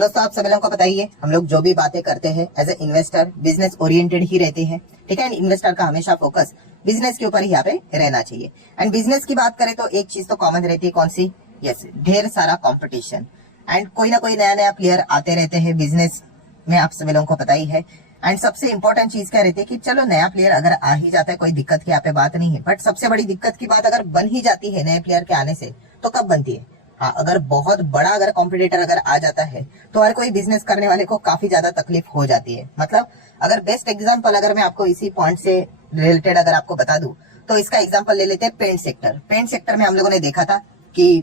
तो दोस्तों आप सभी लोगों को पता ही है, हम लोग जो भी बातें करते हैं as a investor business oriented ही रहते हैं। ठीक है, एंड इन्वेस्टर का हमेशा फोकस बिजनेस के ऊपर ही यहाँ पे रहना चाहिए। एंड बिजनेस की बात करें तो एक चीज तो कॉमन रहती है, कौन सी? यस, ढेर सारा कंपटीशन। एंड कोई ना कोई नया नया प्लेयर आते रहते हैं बिजनेस में, आप सभी लोगों को पता ही है। एंड सबसे इंपॉर्टेंट चीज क्या रहती है कि चलो नया प्लेयर अगर आ ही जाता है, कोई दिक्कत की यहाँ पे बात नहीं है, बट सबसे बड़ी दिक्कत की बात अगर बन ही जाती है नए प्लेयर के आने से, तो कब बनती है? हाँ, अगर बहुत बड़ा अगर कॉम्पिटिटर अगर आ जाता है तो हर कोई बिजनेस करने वाले को काफी ज्यादा तकलीफ हो जाती है। मतलब अगर बेस्ट एग्जांपल अगर मैं आपको इसी पॉइंट से रिलेटेड अगर आपको बता दूं, तो इसका एग्जांपल ले लेते हैं पेंट सेक्टर। पेंट सेक्टर में हम लोगों ने देखा था कि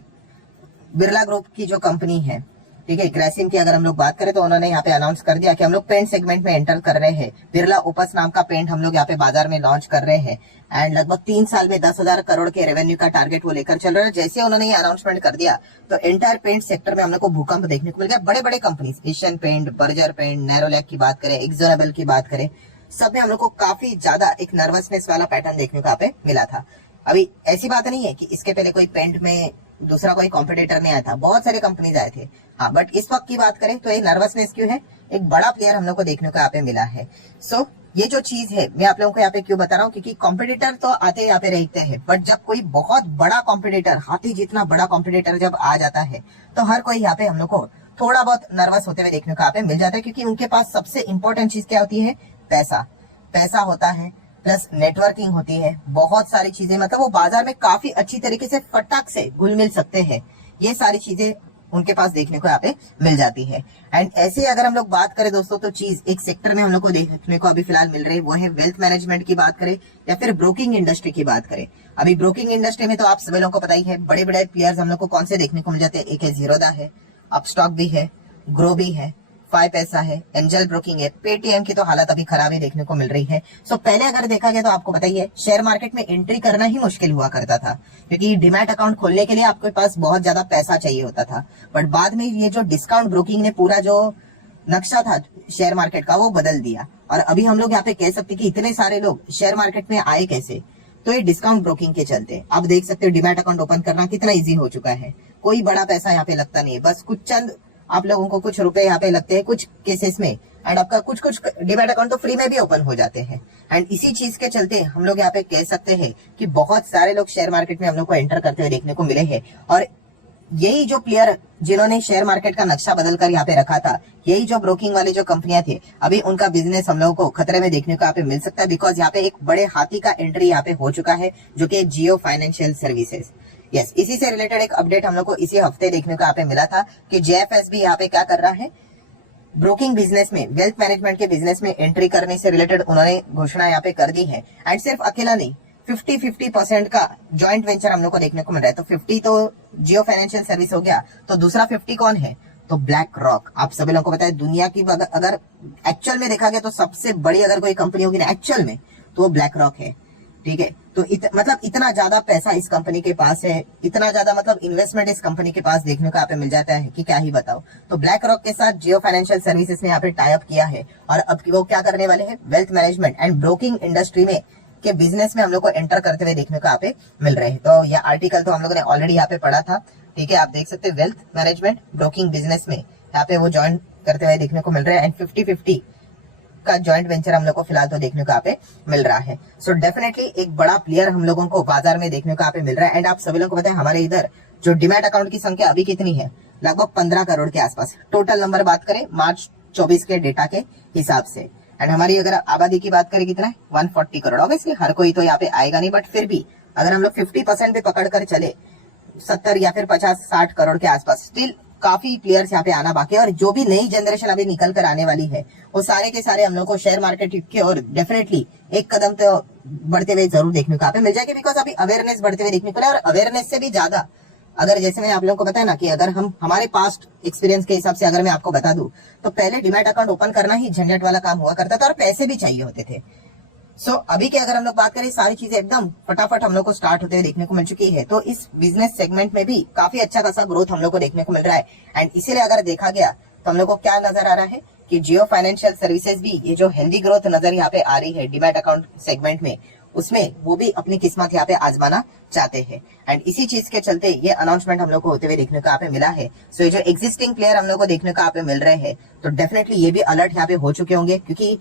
बिरला ग्रुप की जो कंपनी है, ठीक है, ग्रेसिम की अगर हम लोग बात करें तो उन्होंने यहाँ पे अनाउंस कर दिया कि हम लोग पेंट सेगमेंट में एंटर कर रहे हैं। बिरला ओपस नाम का पेंट हम लोग यहाँ पे बाजार में लॉन्च कर रहे हैं एंड लगभग 3 साल में 10,000 करोड़ के रेवेन्यू का टारगेट वो लेकर चल रहे हैं। जैसे उन्होंने ये अनाउंसमेंट कर दिया तो एंटायर पेंट सेक्टर में हम लोग को भूकंप देखने को मिल गया। बड़े बड़े companies, Asian paint, Berger paint, Nerolac की बात करें, एक्सोनेबल की बात करें, सब में हम लोग को काफी ज्यादा एक नर्वसनेस वाला पैटर्न देखने को यहाँ पे मिला था। अभी ऐसी बात नहीं है कि इसके पहले कोई पेंट में दूसरा कोई कॉम्पिटिटर नहीं आया था, बहुत सारे कंपनीज आए थे। हाँ, बट इस वक्त की बात करें तो ये नर्वसनेस क्यों है? एक बड़ा प्लेयर हम लोग को देखने को यहाँ पे मिला है। सो ये जो चीज है मैं आप लोगों को यहाँ पे क्यों बता रहा हूँ, क्योंकि कॉम्पिटिटर तो आते यहाँ पे रहते हैं, बट जब कोई बहुत बड़ा कॉम्पिटिटर, हाथी जितना बड़ा कॉम्पिटिटर जब आ जाता है तो हर कोई यहाँ पे हम लोग को थोड़ा बहुत नर्वस होते हुए देखने को यहाँ पे मिल जाता है, क्योंकि उनके पास सबसे इंपॉर्टेंट चीज क्या होती है? पैसा। पैसा होता है प्लस नेटवर्किंग होती है, बहुत सारी चीजें, मतलब वो बाजार में काफी अच्छी तरीके से फटाक से घुल मिल सकते हैं। ये सारी चीजें उनके पास देखने को यहाँ पे मिल जाती है। एंड ऐसे अगर हम लोग बात करें दोस्तों, तो चीज एक सेक्टर में हम लोग को देखने को अभी फिलहाल मिल रही है, वो है वेल्थ मैनेजमेंट की बात करें या फिर ब्रोकिंग इंडस्ट्री की बात करें। अभी ब्रोकिंग इंडस्ट्री में तो आप सभी लोगों को पता ही है, बड़े बड़े प्लेयर्स हम लोग को कौन से देखने को मिल जाते हैं। एक है जीरोधा है, अपस्टॉक भी है, ग्रो भी है, 5 पैसा है, एंजल ब्रोकिंग है, पेटीएम की तो हालत अभी खराब ही देखने को मिल रही है। सो पहले अगर देखा गया तो आपको बताइए, शेयर मार्केट में एंट्री करना ही मुश्किल हुआ करता था, क्योंकि डीमैट अकाउंट खोलने के लिए आपके पास बहुत ज्यादा पैसा चाहिए होता था। बट बाद में ये जो डिस्काउंट ब्रोकिंग ने पूरा जो नक्शा था शेयर मार्केट का वो बदल दिया, और अभी हम लोग यहाँ पे कह सकते कि इतने सारे लोग शेयर मार्केट में आए कैसे? तो ये डिस्काउंट ब्रोकिंग के चलते। आप देख सकते हो डीमैट अकाउंट ओपन करना कितना इजी हो चुका है, कोई बड़ा पैसा यहाँ पे लगता नहीं है, बस कुछ चंद आप लोगों को कुछ रुपए यहाँ पे लगते हैं कुछ केसेस में, एंड आपका कुछ कुछ डीमैट अकाउंट तो फ्री में भी ओपन हो जाते हैं। एंड इसी चीज के चलते हम लोग यहाँ पे कह सकते हैं कि बहुत सारे लोग शेयर मार्केट में हम लोग को एंटर करते हुए देखने को मिले हैं। और यही जो प्लेयर जिन्होंने शेयर मार्केट का नक्शा बदल कर यहाँ पे रखा था, यही जो ब्रोकिंग वाले जो कंपनियां थे, अभी उनका बिजनेस हम लोगों को खतरे में देखने को यहाँ पे मिल सकता है, बिकॉज यहाँ पे एक बड़े हाथी का एंट्री यहाँ पे हो चुका है, जो कि जियो फाइनेंशियल सर्विसेज। यस, इसी से रिलेटेड एक अपडेट हम लोग को इसी हफ्ते देखने को यहाँ पे मिला था कि जेएफएस भी यहाँ पे क्या कर रहा है, ब्रोकिंग बिजनेस में, वेल्थ मैनेजमेंट के बिजनेस में एंट्री करने से रिलेटेड उन्होंने घोषणा यहाँ पे कर दी है। एंड सिर्फ अकेला नहीं, 50-50% का जॉइंट वेंचर हम लोग को देखने को मिल रहा है। तो 50 तो जियो फाइनेंशियल सर्विस हो गया, तो दूसरा 50 कौन है? तो ब्लैक रॉक। आप सभी लोगों को पता है दुनिया की अगर एक्चुअल में देखा गया तो सबसे बड़ी अगर कोई कंपनी होगी ना एक्चुअल में, तो वो ब्लैक रॉक है। ठीक है, तो मतलब इतना ज्यादा पैसा इस कंपनी के पास है, इतना ज्यादा मतलब इन्वेस्टमेंट इस कंपनी के पास देखने को यहाँ पे मिल जाता है कि क्या ही बताओ। तो ब्लैक रॉक के साथ जियो फाइनेंशियल सर्विसेज ने यहाँ पे टाई अप किया है, और अब वो क्या करने वाले हैं? Wealth management and broking industry में के बिजनेस में हम लोग को एंटर करते हुए देखने को यहाँ पे मिल रहे हैं। तो यह आर्टिकल तो हम लोगों ने ऑलरेडी यहाँ पे पढ़ा था। ठीक है, आप देख सकते हैं वेल्थ मैनेजमेंट ब्रोकिंग बिजनेस में यहाँ पे वो ज्वाइन करते हुए देखने को मिल रहे हैं, एंड 50-50 का जॉइंट वेंचर हम लोग को फिलहाल तो देखने को यहाँ पे मिल रहा है। सो डेफिनेटली एक बड़ा प्लेयर हम लोगों को बाजार में देखने को यहाँ पे मिल रहा है। एंड आप सभी लोगों को पता है हमारे इधर जो डीमैट अकाउंट की संख्या अभी कितनी है? लगभग 15 करोड़ के आसपास टोटल नंबर बात करें मार्च 24 के डेटा के हिसाब से। एंड हमारी अगर आबादी की बात करें कितना है? 140 करोड़। ऑब्वियसली हर कोई तो यहाँ पे आएगा नहीं, बट फिर भी अगर हम लोग 50% भी पकड़ कर चले, 70 या फिर 50-60 करोड़ के आसपास, स्टिल काफी प्लेयर्स यहाँ पे आना बाकी है। और जो भी नई जनरेशन अभी निकल कर आने वाली है, वो सारे के सारे हम लोग को शेयर मार्केट की और डेफिनेटली एक कदम तो बढ़ते हुए जरूर देखने को यहाँ पे मिल जाएगी, बिकॉज अभी अवेयरनेस बढ़ते हुए देखने को मिला। और अवेयरनेस से भी ज्यादा अगर जैसे मैंने आप लोगों को बताया ना कि अगर हम हमारे पास्ट एक्सपीरियंस के हिसाब से अगर मैं आपको बता दूं, तो पहले डीमैट अकाउंट ओपन करना ही झंझट वाला काम हुआ करता था और पैसे भी चाहिए होते थे। सो अभी के अगर हम लोग बात करें, सारी चीजें एकदम फटाफट हम लोग को स्टार्ट होते हुए देखने को मिल चुकी है। तो इस बिजनेस सेगमेंट में भी काफी अच्छा खासा ग्रोथ हम लोग को देखने को मिल रहा है। एंड इसीलिए अगर देखा गया तो हम लोग को क्या नजर आ रहा है कि जियो फाइनेंशियल सर्विसेज भी ये जो हेल्दी ग्रोथ नजर यहाँ पे आ रही है डीमैट अकाउंट सेगमेंट में, उसमें वो भी अपनी किस्मत यहाँ पे आजमाना चाहते हैं। एंड इसी चीज के चलते ये अनाउंसमेंट हम लोग को होते हुए देखने को यहाँ पे मिला है। सो ये जो एग्जिस्टिंग प्लेयर हम लोग को देखने को यहाँ पे मिल रहे हैं, तो डेफिनेटली ये भी अलर्ट यहाँ पे हो चुके होंगे, क्योंकि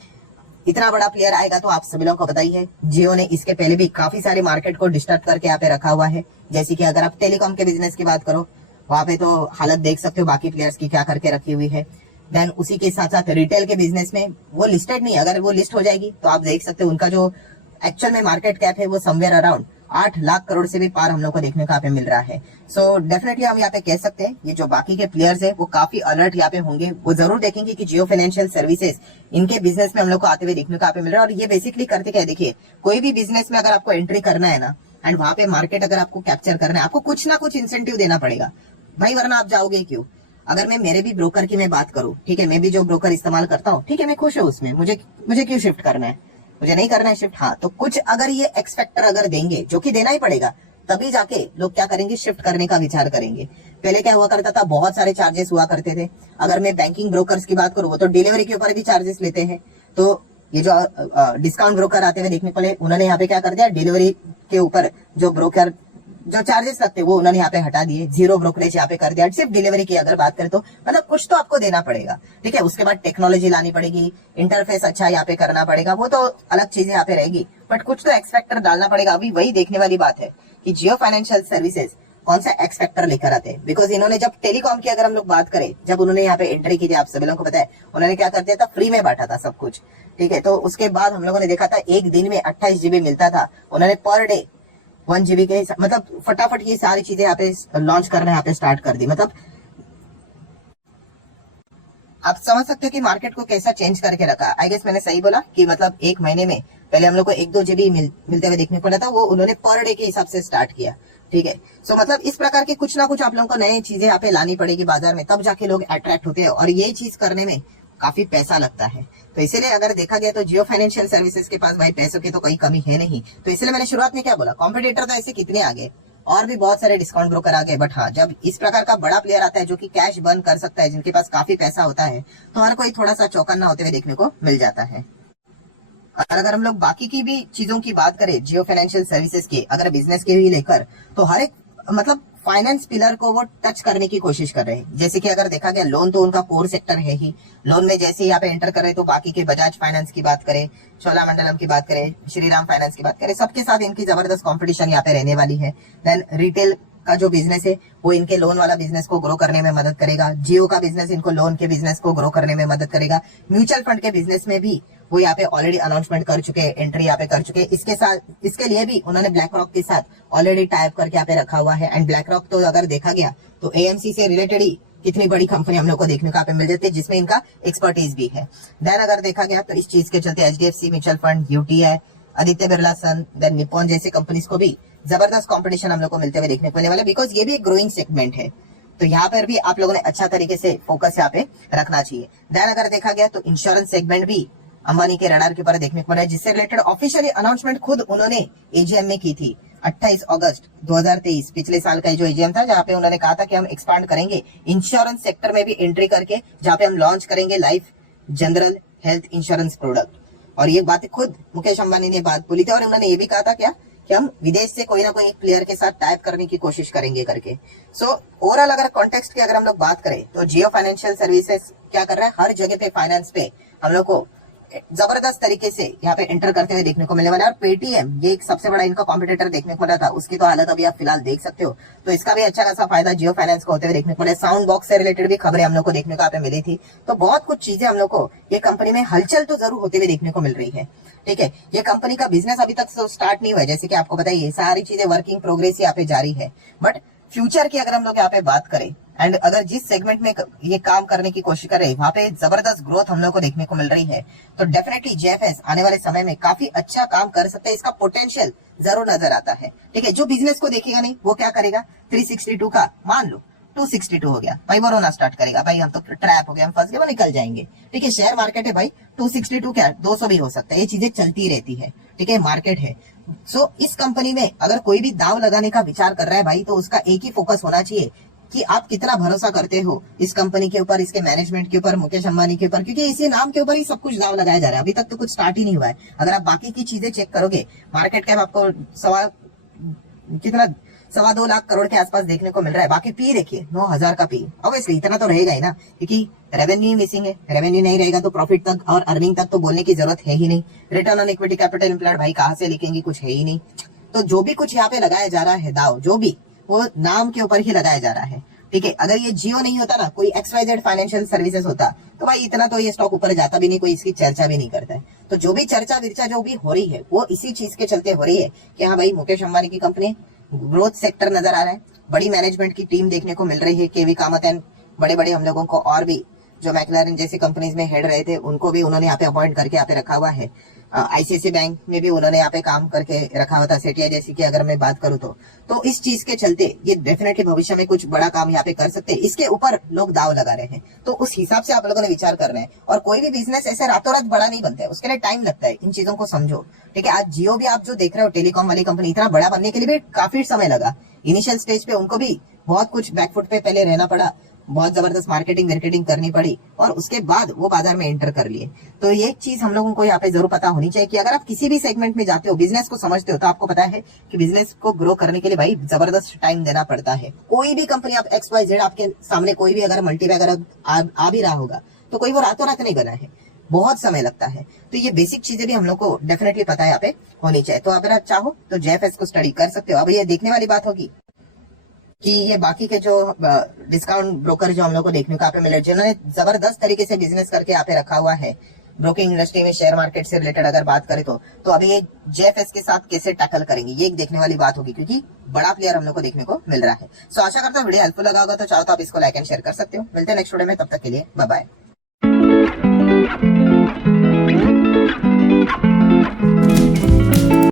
इतना बड़ा प्लेयर आएगा तो आप सभी लोगों को पता ही है, जियो ने इसके पहले भी काफी सारे मार्केट को डिस्टर्ब करके यहाँ पे रखा हुआ है। जैसे कि अगर आप टेलीकॉम के बिजनेस की बात करो, वहां पे तो हालत देख सकते हो बाकी प्लेयर्स की क्या करके रखी हुई है। देन उसी के साथ साथ रिटेल के बिजनेस में वो लिस्टेड नहीं, अगर वो लिस्ट हो जाएगी तो आप देख सकते हो उनका जो एक्चुअल में मार्केट कैप है वो समवेयर अराउंड 8 लाख करोड़ से भी पार हम लोग को देखने को यहाँ पे मिल रहा है। सो डेफिनेटली हम यहाँ पे कह सकते हैं ये जो बाकी के प्लेयर्स है वो काफी अलर्ट यहाँ पे होंगे। वो जरूर देखेंगे कि जियो फाइनेंशियल सर्विसेज इनके बिजनेस में हम लोग को आते हुए देखने को यहाँ पे मिल रहा है। और ये बेसिकली करते क्या है, देखिए कोई भी बिजनेस में अगर आपको एंट्री करना है ना, एंड वहां पे मार्केट अगर आपको कैप्चर करना है, आपको कुछ ना कुछ इंसेंटिव देना पड़ेगा भाई, वरना आप जाओगे क्यों। अगर मैं मेरे भी ब्रोकर की मैं बात करूं, ठीक है, मैं भी जो ब्रोकर इस्तेमाल करता हूं, ठीक है, मैं खुश हूं उसमें, मुझे क्यों शिफ्ट करना है, मुझे नहीं करना है शिफ्ट। हाँ, तो कुछ अगर ये एक्स फैक्टर अगर देंगे, जो कि देना ही पड़ेगा, तभी जाके लोग क्या करेंगे, शिफ्ट करने का विचार करेंगे। पहले क्या हुआ करता था, बहुत सारे चार्जेस हुआ करते थे। अगर मैं बैंकिंग ब्रोकर्स की बात करूं, वो तो डिलीवरी के ऊपर भी चार्जेस लेते हैं। तो ये जो डिस्काउंट ब्रोकर आते हुए देखने को मिले, उन्होंने यहाँ पे क्या कर दिया, डिलीवरी के ऊपर जो ब्रोकर जो चार्जेस लगते हैं वो उन्होंने यहाँ पे हटा दिए, जीरो ब्रोकरेज यहाँ पे कर दिया। सिर्फ डिलीवरी की अगर बात करें तो मतलब कुछ तो आपको देना पड़ेगा, ठीक है। उसके बाद टेक्नोलॉजी लानी पड़ेगी, इंटरफेस अच्छा यहाँ पे करना पड़ेगा, वो तो अलग चीजें यहाँ पे रहेगी, बट कुछ तो एक्स फैक्टर डालना पड़ेगा। अभी वही देखने वाली बात है कि जियो फाइनेंशियल सर्विसेज कौन सा एक्स फैक्टर लेकर आते हैं। बिकॉज इन्होंने जब टेलीकॉम की अगर हम लोग बात करें, जब उन्होंने यहाँ पे एंट्री की थी, आप सभी लोगों को पता है, उन्होंने क्या कर दिया था, फ्री में बांटा था सब कुछ, ठीक है। तो उसके बाद हम लोगों ने देखा था एक दिन में 28 GB मिलता था, उन्होंने पर डे 1 GB के, मतलब फटाफट ये सारी चीजें यहाँ पे लॉन्च करना यहाँ पे स्टार्ट कर दी। मतलब आप समझ सकते हो कि मार्केट को कैसा चेंज करके रखा। आई गेस मैंने सही बोला कि मतलब एक महीने में पहले हम लोग को 1-2 GB मिलते हुए देखने को मिला था, वो उन्होंने पर डे के हिसाब से स्टार्ट किया, ठीक है। सो मतलब इस प्रकार के कुछ ना कुछ आप लोगों को नई चीजें यहाँ पे लानी पड़ेगी बाजार में, तब जाके लोग अट्रैक्ट होते हैं, और ये चीज करने में काफी पैसा लगता है। तो इसीलिए अगर देखा गया तो जियो फाइनेंशियल सर्विसेज के पास भाई पैसों की तो कोई कमी है नहीं। तो इसलिए मैंने शुरुआत में क्या बोला, कॉम्पिटिटर तो ऐसे कितने आगे, और भी बहुत सारे डिस्काउंट ब्रोकर आ गए, बट हाँ, जब इस प्रकार का बड़ा प्लेयर आता है जो कि कैश बर्न कर सकता है, जिनके पास काफी पैसा होता है, तो हर कोई थोड़ा सा चौकन्ना होते हुए देखने को मिल जाता है। और अगर हम लोग बाकी की भी चीजों की बात करें जियो फाइनेंशियल सर्विसेज की, अगर बिजनेस के भी लेकर, तो हर एक मतलब फाइनेंस पिलर को वो टच करने की कोशिश कर रहे हैं। जैसे कि अगर देखा गया, लोन तो उनका कोर सेक्टर है ही, लोन में जैसे यहाँ पे एंटर करे तो बाकी के बजाज फाइनेंस की बात करें, चोलामंडलम की बात करें, श्रीराम फाइनेंस की बात करें, सबके साथ इनकी जबरदस्त कंपटीशन यहाँ पे रहने वाली है। देन रिटेल का जो बिजनेस है वो इनके लोन वाला बिजनेस को ग्रो करने में मदद करेगा, जियो का बिजनेस इनको लोन के बिजनेस को ग्रो करने में मदद करेगा, म्यूचुअल फंड के बिजनेस में भी वो यहाँ पे ऑलरेडी अनाउंसमेंट कर चुके हैं, एंट्री यहाँ पे कर चुके हैं। इसके साथ इसके लिए भी उन्होंने ब्लैक रॉक के साथ ऑलरेडी टाइप करके यहाँ पे रखा हुआ है। एंड ब्लैक रॉक तो अगर देखा गया तो एएमसी से रिलेटेड ही कितनी बड़ी कंपनी हम लोग को देखने को यहाँ पे मिल जाती है, जिसमें इनका एक्सपर्टीज भी है। देन अगर देखा गया तो इस चीज के चलते HDFC mutual fund, UTI, Aditya Birla Sun, then Nippon जैसे कंपनीज को भी जबरदस्त कंपटीशन हम लोग को मिलते हुए देखने को मिलने वाला है, बिकॉज ये भी एक ग्रोइंग सेगमेंट है। तो यहाँ पर भी आप लोगों ने अच्छा तरीके से फोकस यहाँ पे रखना चाहिए। देन अगर देखा गया तो इंश्योरेंस सेगमेंट भी अंबानी के रडार के ऊपर देखने को मिला है, जिससे रिलेटेड ऑफिशियली अनाउंसमेंट खुद उन्होंने AGM में की थी 28 अगस्त 2023, पिछले साल का जो AGM था, जहाँ पे उन्होंने कहा था कि हम एक्सपांड करेंगे इंश्योरेंस सेक्टर में भी एंट्री करके, जहाँ पे हम लॉन्च करेंगे life general health insurance product. और ये बात खुद मुकेश अंबानी ने बात बोली थी, और उन्होंने ये भी कहा था क्या कि हम विदेश से कोई ना कोई एक प्लेयर के साथ टाइप करने की कोशिश करेंगे करके। सो ओवरऑल अगर कॉन्टेक्स्ट की अगर हम लोग बात करें तो जियो फाइनेंशियल सर्विसेज क्या कर रहा है, हर जगह पे फाइनेंस पे हम लोग को जबरदस्त तरीके से यहाँ पे एंटर करते हुए देखने को मिलने वाला है। और पेटीएम ये एक सबसे बड़ा इनका कॉम्पिटिटर देखने को मिला था, उसकी तो हालत अभी आप फिलहाल देख सकते हो। तो इसका भी अच्छा खासा फायदा जियो फाइनेंस को होते हुए देखने को मिला। साउंड बॉक्स से रिलेटेड भी खबरें हम लोग को देखने को यहाँ पे मिली थी। तो बहुत कुछ चीजें हम लोग को ये कंपनी में हलचल तो जरूर होते हुए देखने को मिल रही है, ठीक है। ये कंपनी का बिजनेस अभी तक तो स्टार्ट नहीं हुआ है, जैसे कि आपको बताइए सारी चीजें वर्किंग प्रोग्रेस यहाँ पे जारी है। बट फ्यूचर की अगर हम लोग यहाँ पे बात करें, एंड अगर जिस सेगमेंट में ये काम करने की कोशिश कर रहे हैं, वहां पे जबरदस्त ग्रोथ हम लोग को देखने को मिल रही है, तो डेफिनेटली JFS आने वाले समय में काफी अच्छा काम कर सकते हैं। इसका पोटेंशियल जरूर नजर आता है, ठीक है। जो बिजनेस को देखेगा नहीं वो क्या करेगा, 362 का मान लो 262 हो गया भाई, वो रोना स्टार्ट करेगा, भाई हम तो ट्रैप हो गए, हम फंस गए, वो निकल जाएंगे, ठीक है। शेयर मार्केट है भाई, 262 क्या 200 भी हो सकता है, ये चीजें चलती रहती है, ठीक है, मार्केट है। सो इस कंपनी में अगर कोई भी दाव लगाने का विचार कर रहा है भाई, तो उसका एक ही फोकस होना चाहिए कि आप कितना भरोसा करते हो इस कंपनी के ऊपर, इसके मैनेजमेंट के ऊपर, मुकेश अंबानी के ऊपर, क्योंकि इसी नाम के ऊपर ही सब कुछ दाव लगाया जा रहा है। अभी तक तो कुछ स्टार्ट ही नहीं हुआ है। अगर आप बाकी की चीजें चेक करोगे, मार्केट कैप आपको कितना 2.25 लाख करोड़ के आसपास देखने को मिल रहा है। बाकी पी देखिए 9,000 का पी, ऑब्वियसली इतना तो रहेगा ही ना, क्योंकि रेवेन्यू मिसिंग है। रेवेन्यू नहीं रहेगा तो प्रॉफिट तक और अर्निंग तक तो बोलने की जरूरत है ही नहीं। Return on equity capital employed भाई कहां से लिखेंगे, कुछ है ही नहीं। तो जो भी कुछ यहाँ पे लगाया जा रहा है दाव, जो भी वो नाम के ऊपर ही लगाया जा रहा है, ठीक है। अगर ये जियो नहीं होता ना, कोई XYZ फाइनेंशियल सर्विसेज होता, तो भाई इतना तो ये स्टॉक ऊपर जाता भी नहीं, कोई इसकी चर्चा भी नहीं करता है। तो जो भी चर्चा विर्चा जो भी हो रही है वो इसी चीज के चलते हो रही है कि हाँ भाई मुकेश अंबानी की कंपनी ग्रोथ सेक्टर नजर आ रहा है, बड़ी मैनेजमेंट की टीम देखने को मिल रही है। केवी कामत एंड बड़े बड़े हम लोगों को और भी जो मैक्लारेन जैसी कंपनीज में हेड रहे थे उनको भी उन्होंने यहाँ पे अपॉइंट करके यहाँ पे रखा हुआ है। ICICI बैंक में भी उन्होंने यहाँ पे काम करके रखा हुआ था, सेठिया जैसी की अगर मैं बात करूँ तो इस चीज के चलते ये डेफिनेटली भविष्य में कुछ बड़ा काम यहाँ पे कर सकते हैं। इसके ऊपर लोग दाव लगा रहे हैं, तो उस हिसाब से आप लोगों ने विचार करना है। और कोई भी बिजनेस ऐसे रातों रात बड़ा नहीं बनता है, उसके लिए टाइम लगता है। इन चीजों को समझो, ठीक है। आज जियो भी आप जो देख रहे हो, टेलीकॉम वाली कंपनी, इतना बड़ा बनने के लिए भी काफी समय लगा। इनिशियल स्टेज पे उनको भी बहुत कुछ बैकफुट पे पहले रहना पड़ा, बहुत जबरदस्त मार्केटिंग करनी पड़ी और उसके बाद वो बाजार में एंटर कर लिए। तो ये चीज हम लोगों को यहाँ पे जरूर पता होनी चाहिए कि अगर आप किसी भी सेगमेंट में जाते हो, बिजनेस को समझते हो, तो आपको पता है कि बिजनेस को ग्रो करने के लिए भाई जबरदस्त टाइम देना पड़ता है। कोई भी कंपनी आप XYZ आपके सामने कोई भी अगर मल्टीबैगर आ भी रहा होगा तो कोई वो रातों रात नहीं बना है, बहुत समय लगता है। तो ये बेसिक चीजें भी हम लोग को डेफिनेटली पता है यहाँ पे होनी चाहिए। तो अगर आप चाहो तो JFS को स्टडी कर सकते हो। अब ये देखने वाली बात होगी कि ये बाकी के जो डिस्काउंट ब्रोकर जो हम लोग को देखने को यहाँ पे मिले, जिन्होंने जबरदस्त तरीके से बिजनेस करके यहाँ पे रखा हुआ है ब्रोकिंग इंडस्ट्री में, शेयर मार्केट से रिलेटेड अगर बात करें तो अभी ये JFS के साथ कैसे टैकल करेंगे, ये एक देखने वाली बात होगी, क्योंकि बड़ा प्लेयर हम लोग को देखने को मिल रहा है। सो आशा करता हूँ वीडियो हेल्पफुल लगा होगा, तो चाहो तो आप इसको लाइक एंड शेयर कर सकते हो। मिलते हैं नेक्स्ट वीडियो में, तब तक के लिए बाय बाय।